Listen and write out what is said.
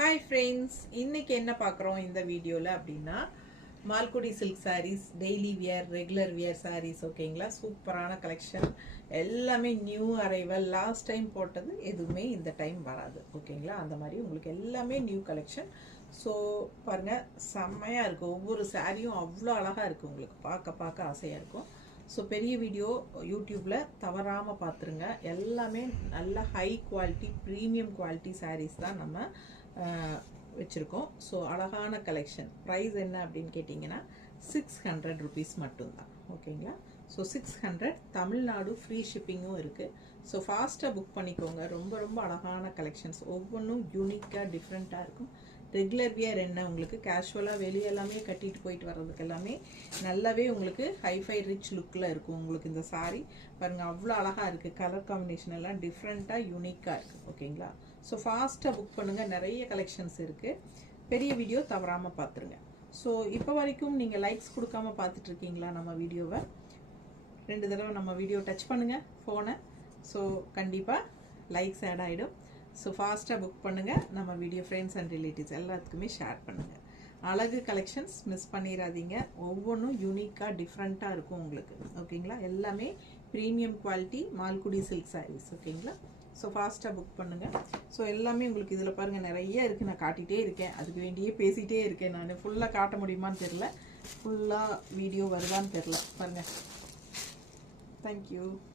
Hi friends, இன்னைக்கு என்ன பார்க்குறோம் இந்த வீடியோவில் அப்படின்னா Malgudi silk sarees, daily wear, regular wear sarees. ஓகேங்களா, சூப்பரான கலெக்ஷன், எல்லாமே நியூ அரைவல். லாஸ்ட் டைம் போட்டது எதுவுமே இந்த டைம் வராது. ஓகேங்களா, அந்த மாதிரி உங்களுக்கு எல்லாமே நியூ கலெக்ஷன். ஸோ பாருங்கள், செம்மையாக இருக்குது. ஒவ்வொரு சாரியும் அவ்வளோ அழகாக இருக்குது, உங்களுக்கு பார்க்க பார்க்க ஆசையாக இருக்கும். ஸோ பெரிய வீடியோ யூடியூப்பில் தவறாமல் பார்த்துருங்க. எல்லாமே நல்ல high quality, premium quality sarees தான் நம்ம வச்சுருக்கோம். ஸோ அழகான கலெக்ஷன். ப்ரைஸ் என்ன அப்படின்னு கேட்டிங்கன்னா 600 ருபீஸ் மட்டும்தான். ஓகேங்களா, ஸோ 600. தமிழ்நாடு ஃப்ரீ ஷிப்பிங்கும் இருக்குது. ஸோ ஃபாஸ்ட்டாக புக் பண்ணிக்கோங்க. ரொம்ப ரொம்ப அழகான கலெக்ஷன்ஸ், ஒவ்வொன்றும் யூனிக்காக டிஃப்ரெண்ட்டாக இருக்கும். ரெகுலர் வியர் என்ன, உங்களுக்கு கேஷுவலாக வெளியெல்லாமே கட்டிட்டு போயிட்டு வர்றதுக்கு எல்லாமே நல்லாவே உங்களுக்கு ஹைஃபை ரிச் லுக்கில் இருக்கும். உங்களுக்கு இந்த சாரீ பாருங்கள், அவ்வளோ அழகாக இருக்குது. கலர் காம்பினேஷன் எல்லாம் டிஃப்ரெண்ட்டாக யூனிக்காக இருக்குது. ஓகேங்களா, ஸோ ஃபாஸ்ட்டாக புக் பண்ணுங்கள். நிறைய கலெக்ஷன்ஸ் இருக்குது. பெரிய வீடியோ தவறாமல் பார்த்துருங்க. ஸோ இப்போ வரைக்கும் நீங்கள் லைக்ஸ் கொடுக்காம பார்த்துட்ருக்கீங்களா நம்ம வீடியோவை? 2 தடவை நம்ம வீடியோ டச் பண்ணுங்கள் ஃபோனை. ஸோ கண்டிப்பாக லைக்ஸ் ஆட் ஆகிடும். ஸோ ஃபாஸ்ட்டாக புக் பண்ணுங்கள். நம்ம வீடியோ ஃப்ரெண்ட்ஸ் அண்ட் ரிலேட்டிவ்ஸ் எல்லாத்துக்குமே ஷேர் பண்ணுங்கள். அழகு கலெக்ஷன்ஸ் மிஸ் பண்ணிடாதீங்க. ஒவ்வொன்றும் யூனிக்காக டிஃப்ரெண்ட்டாக இருக்கும் உங்களுக்கு. ஓகேங்களா, எல்லாமே premium quality Malgudi silk sarees. ஓகேங்களா, ஸோ ஃபாஸ்ட்டாக புக் பண்ணுங்கள். ஸோ எல்லாமே உங்களுக்கு இதில் பாருங்கள் நிறைய இருக்குது. நான் காட்டிகிட்டே இருக்கேன், அதுக்கு வேண்டியே பேசிகிட்டே இருக்கேன். நான் ஃபுல்லாக காட்ட முடியுமான்னு தெரில, ஃபுல்லாக வீடியோ வருதான்னு தெரில. பாருங்கள். தேங்க்யூ.